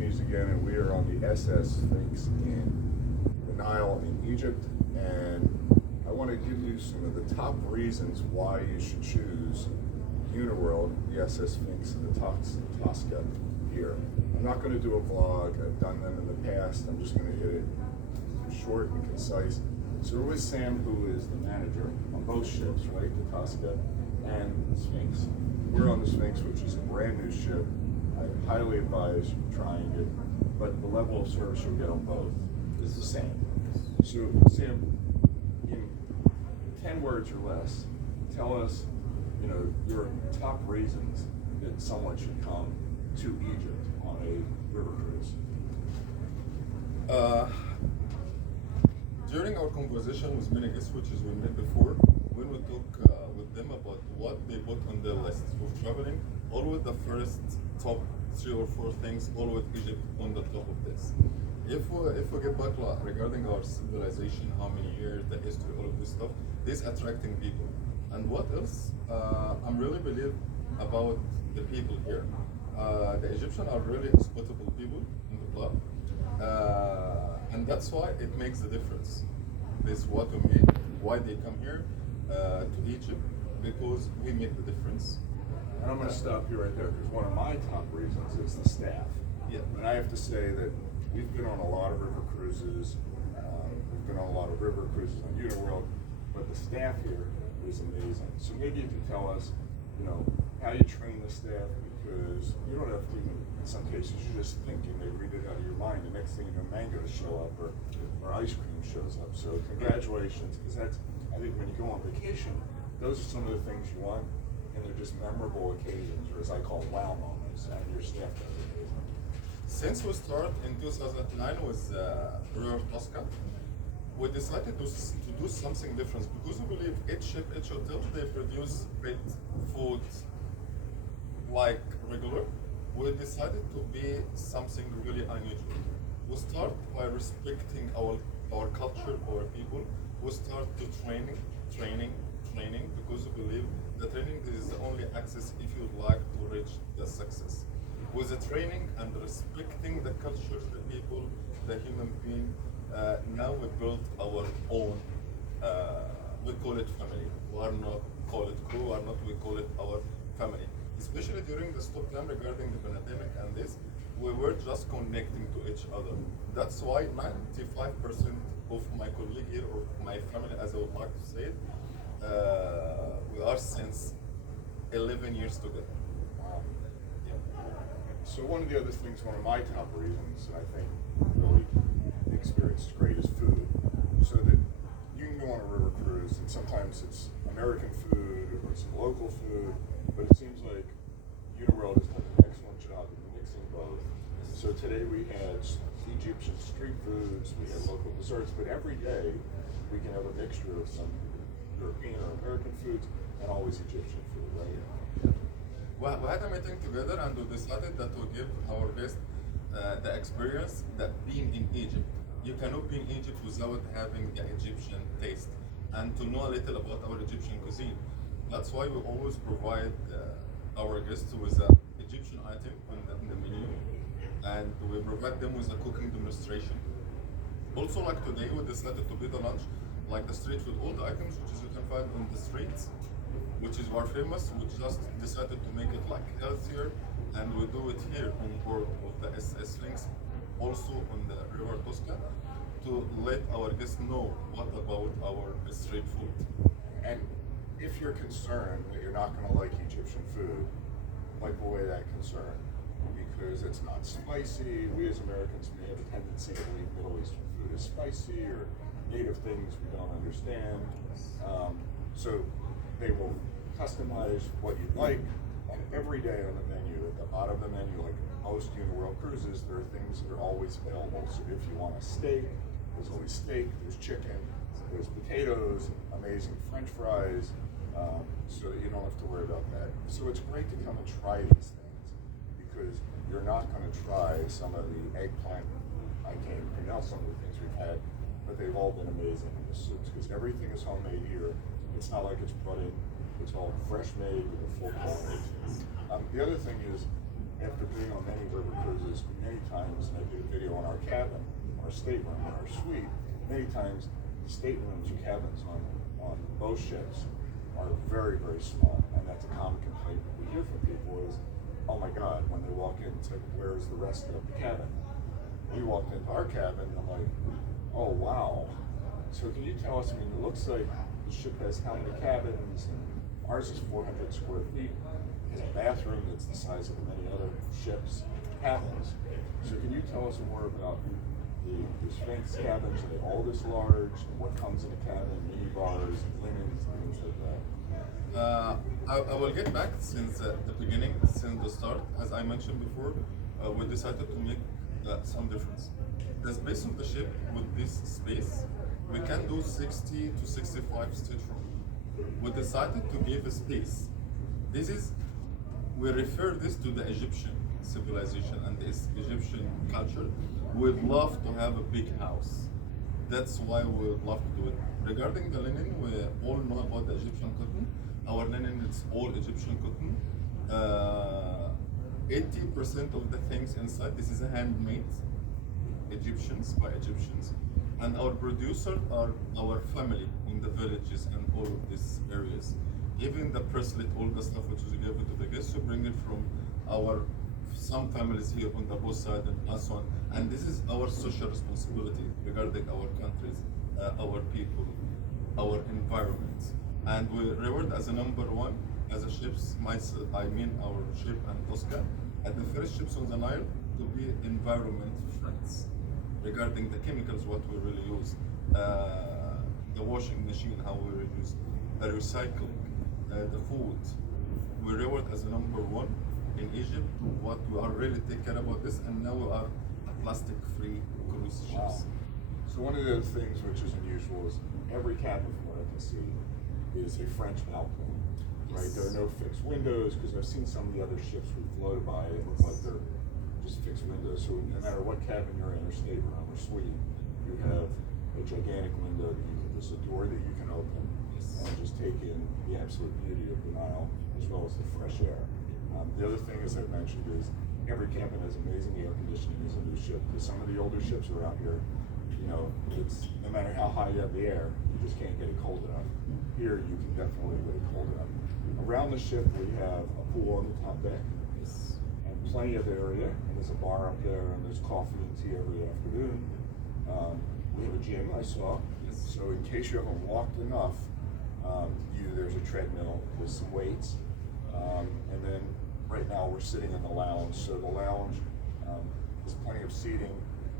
Aborigines again, and we are on the S.S Sphinx in the Nile in Egypt. And I want to give you some of the top reasons why you should choose Uniworld, the S.S Sphinx, and the Tosca here. I'm not going to do a vlog. I've done them in the past. I'm just going to hit it short and concise. So we're with Sam, who is the manager on both ships, right? The Tosca and the Sphinx. We're on the Sphinx, which is a brand new ship. I highly advise trying it, but the level of service you'll get on both is the same. So Sam, in 10 words or less, tell us, your top reasons that someone should come to Egypt on a river cruise. During our conversation with many guests, which is we met before, when we talk with them about what they put on their list for traveling, always the first top 3 or 4 things, always Egypt on the top of this. If we get back regarding our civilization, how many years, the history, all of this stuff, this attracting people. And what else? I'm really believe about the people here. The Egyptians are really hospitable people in the club. And that's why it makes a difference. This is what we make, why they come here to Egypt, because we make the difference. And I'm going to stop you right there, because one of my top reasons is the staff. Yeah. And I have to say that we've been on a lot of river cruises. We've been on a lot of river cruises on Uniworld, but the staff here is amazing. So maybe you can tell us, how you train the staff, because you don't have to even, in some cases, you're just thinking, they read it out of your mind. The next thing you know, mangoes show up or ice cream shows up. So congratulations, because that's, I think when you go on vacation, those are some of the things you want, and they're just memorable occasions, or as I call wow moments, and your staff does amazing. Since we started in 2009 with River Tosca, we decided to do something different, because we believe each ship, each hotel, they produce great food like regular. We decided to be something really unusual. We start by respecting our culture, our people. We start to training, because we believe the training is the only access if you would like to reach the success. With the training and respecting the cultures, the people, the human being, now we built our own, we call it family. We are not call it crew, we call it our family. Especially during the stop time regarding the pandemic and this, we were just connecting to each other. That's why 95% of my colleague here, or my family as I would like to say it, we are since 11 years together. Wow. Yeah. So one of the other things, one of my top reasons that I think really the experience is great is food. So that you can go on a river cruise and sometimes it's American food or some local food, but it seems like Uniworld has done an excellent job of mixing both. So today we had Egyptian street foods, we had local desserts, but every day we can have a mixture of some European or American foods and always Egyptian food, right? Well, we had a meeting together and we decided that we give our guests the experience that being in Egypt. You cannot be in Egypt without having the Egyptian taste and to know a little about our Egyptian cuisine. That's why we always provide our guests with an Egyptian item on the menu, and we provide them with a cooking demonstration. Also, like today, we decided to be the lunch, like the street food, all the items which is you can find on the streets, which is our famous. We just decided to make it like healthier, and we do it here on board of the S.S Sphinx, also on the River Tosca, to let our guests know what about our street food. And if you're concerned that you're not going to like Egyptian food, wipe away that concern, because it's not spicy. We as Americans may have a tendency to believe Middle Eastern food is spicy or native things we don't understand. So they will customize what you like, and every day on the menu, at the bottom of the menu, like most Uniworld cruises, there are things that are always available. So if you want a steak, there's always steak, there's chicken, there's potatoes, amazing French fries, so that you don't have to worry about that. So it's great to come and try these things, because you're not going to try some of the eggplant, I can't even pronounce some of the things we've had, but they've all been amazing in the soups, because everything is homemade here. It's not like it's brought in, it's all fresh made with a full quality. The other thing is, after being on many river cruises, many times video on our cabin, our stateroom, and our suite. Many times, the staterooms and cabins on both ships are very, very small, and that's a common complaint we hear from people is, oh my God, when they walk in, it's like, where's the rest of the cabin? We walked into our cabin, and I'm like, oh wow. So can you tell us, I mean, it looks like the ship has how many cabins, and ours is 400 square feet. It has a bathroom that's the size of many other ships' cabins. So can you tell us more about the Sphinx cabins? Are they all this large? And what comes in a cabin? Mini bars, linens, things like that. I will get back since the beginning, since the start. As I mentioned before, we decided to make some difference. The space of the ship with this space, we can do 60 to 65 stateroom. We decided to give a space. We refer this to the Egyptian civilization and this Egyptian culture. We'd love to have a big house. That's why we would love to do it. Regarding the linen, we all know about the Egyptian cotton. Our linen is all Egyptian cotton. 80% of the things inside, this is a handmade Egyptians by Egyptians. And our producers are our family in the villages and all of these areas. Even the bracelet, all the stuff which we give it to the guests, we bring it from some families here on the both side and us on. And this is our social responsibility regarding our countries, our people, our environment. And we reward as a number one as a ships, our ship and Tosca, and the first ships on the Nile to be environment friends. Regarding the chemicals, what we really use, the washing machine, how we reduce, the recycling, the food. We reward as a number one in Egypt. What we are really take care about this, and now we are a plastic-free cruise ships. Wow. So one of the things which is unusual is every cabin, from what I can see, is a French balcony. Right? There are no fixed windows, because I've seen some of the other ships we floated by. It look like they're just fixed windows. So no matter what cabin you're in, or stateroom or suite, you have a gigantic window that there's a door that you can open and just take in the absolute beauty of the Nile as well as the fresh air. The other thing, as I mentioned, is every cabin has amazing air conditioning as a new ship. Because some of the older ships around here, it's no matter how high you have the air, you just can't get it cold enough. Here, you can definitely get it cold enough. Around the ship, we have a pool on the top deck. And plenty of area, and there's a bar up there, and there's coffee and tea every afternoon. We have a gym, I saw. So in case you haven't walked enough, there's a treadmill with some weights. And then right now we're sitting in the lounge. So the lounge is plenty of seating.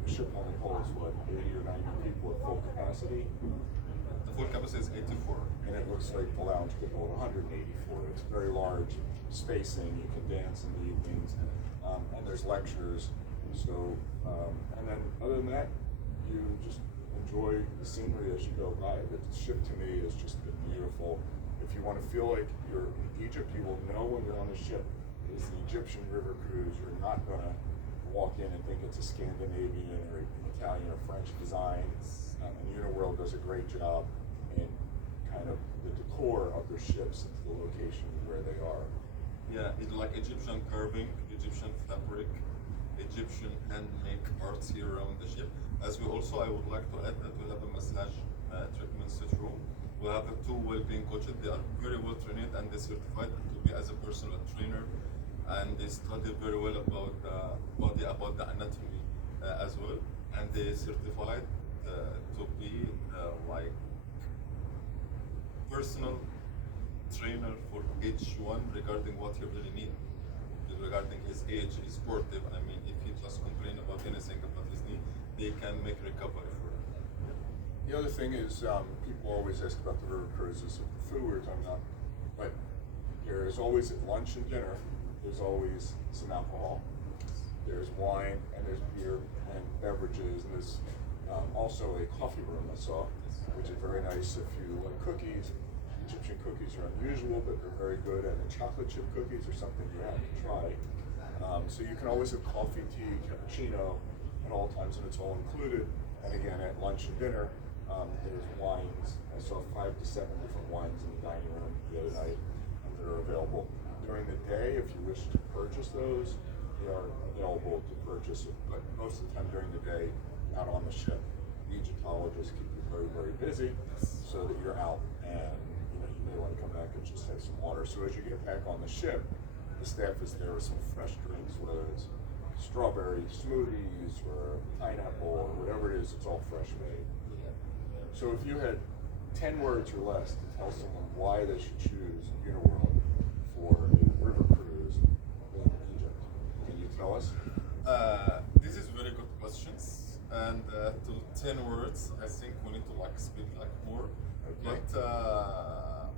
The ship only holds, 80 or 90 people at full capacity. The full capacity is 84. And it looks like the lounge could hold 184. It's very large spacing. You can dance in the evenings. And there's lectures. So, and then other than that, you just enjoy the scenery as you go by. The ship to me has just been beautiful. If you want to feel like you're in Egypt, you will know when you're on the ship. It is the Egyptian river cruise. You're not going to walk in and think it's a Scandinavian or Italian or French design. And Uniworld does a great job in kind of the decor of their ships into the location where they are. Yeah, it's like Egyptian carving, Egyptian fabric, Egyptian handmade arts here around the ship. As I would like to add that we have a massage treatment set room. We have two well-being coaches. They are very well trained and they certified to be as a personal trainer, and they study very well about the body, about the anatomy as well. And they certified to be like personal trainer for each one regarding what he really needs. Regarding his age, he's sportive. I mean, if he just complain about anything about his knee, they can make recovery for him. The other thing is, people always ask about the river cruises, the food we were talking about, but there is always at lunch and dinner, there's always some alcohol, there's wine, and there's beer and beverages, and there's also a coffee room I saw, which is very nice if you like cookies. Egyptian cookies are unusual, but they're very good, and the chocolate chip cookies are something you have to try. So you can always have coffee, tea, cappuccino at all times, and it's all included. And again, at lunch and dinner, there's wines. I saw 5 to 7 different wines in the dining room the other night that are available. During the day, if you wish to purchase those, they are available to purchase, but most of the time during the day, not on the ship. The Egyptologists keep you very, very busy so that you're out and you may want to come back and just have some water. So as you get back on the ship, the staff is there with some fresh drinks, whether it's strawberry smoothies or pineapple or whatever it is, it's all fresh made. So if you had 10 words or less to tell someone why they should choose Uniworld for a river cruise in Egypt, can you tell us? This is very good questions, and to 10 words, I think we need to like speak like more. Okay. But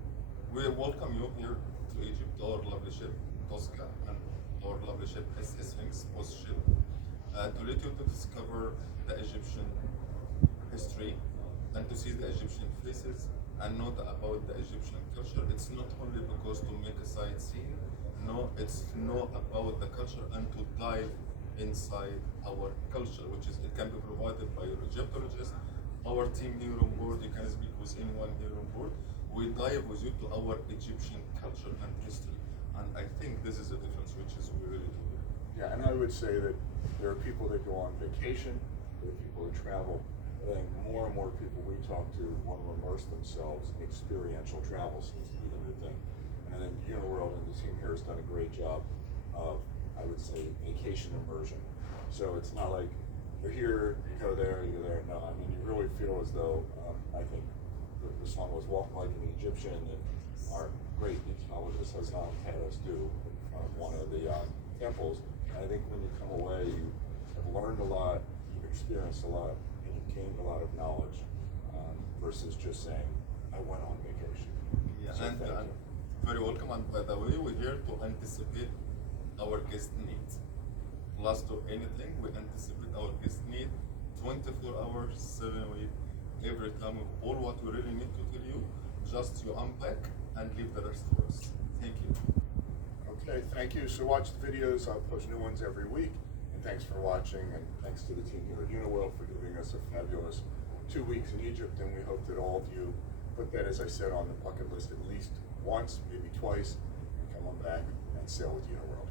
we welcome you here to Egypt, to our lovely ship Tosca and our lovely ship S.S Sphinx post ship, to let you to discover the Egyptian history and to see the Egyptian faces and know about the Egyptian culture. It's not only because to make a sightseeing, no, it's know about the culture and to dive inside our culture, which is it can be provided by your Egyptologist, our team here on board. You can speak with anyone here on board. We dive with you to our Egyptian culture and history, and I think this is the difference which is we really do. Yeah, and I would say that there are people that go on vacation, there are people that travel. I think more and more people we talk to want to immerse themselves in experiential travel seems to be the new thing. And I think Uniworld and the team here has done a great job of, I would say, vacation immersion. So it's not like you're here, you go there, you go there. No, I mean, you really feel as though, I think the song was Walk Like an Egyptian, and our great Egyptologist Hassan had us do in front of one of the temples. And I think when you come away, you have learned a lot, you've experienced a lot, and you've gained a lot of knowledge versus just saying, I went on vacation. Yeah, So and thank you. very welcome. And by the way, we're here to anticipate our guest needs. Plus to anything, we anticipate our guest need 24 hours, 7 weeks, every time of all what we really need to tell you. Just you unpack and leave the rest for us. Thank you. Okay, thank you. So watch the videos. I'll post new ones every week. And thanks for watching. And thanks to the team here at Uniworld for giving us a fabulous 2 weeks in Egypt. And we hope that all of you put that, as I said, on the bucket list at least once, maybe twice, and come on back and sail with Uniworld.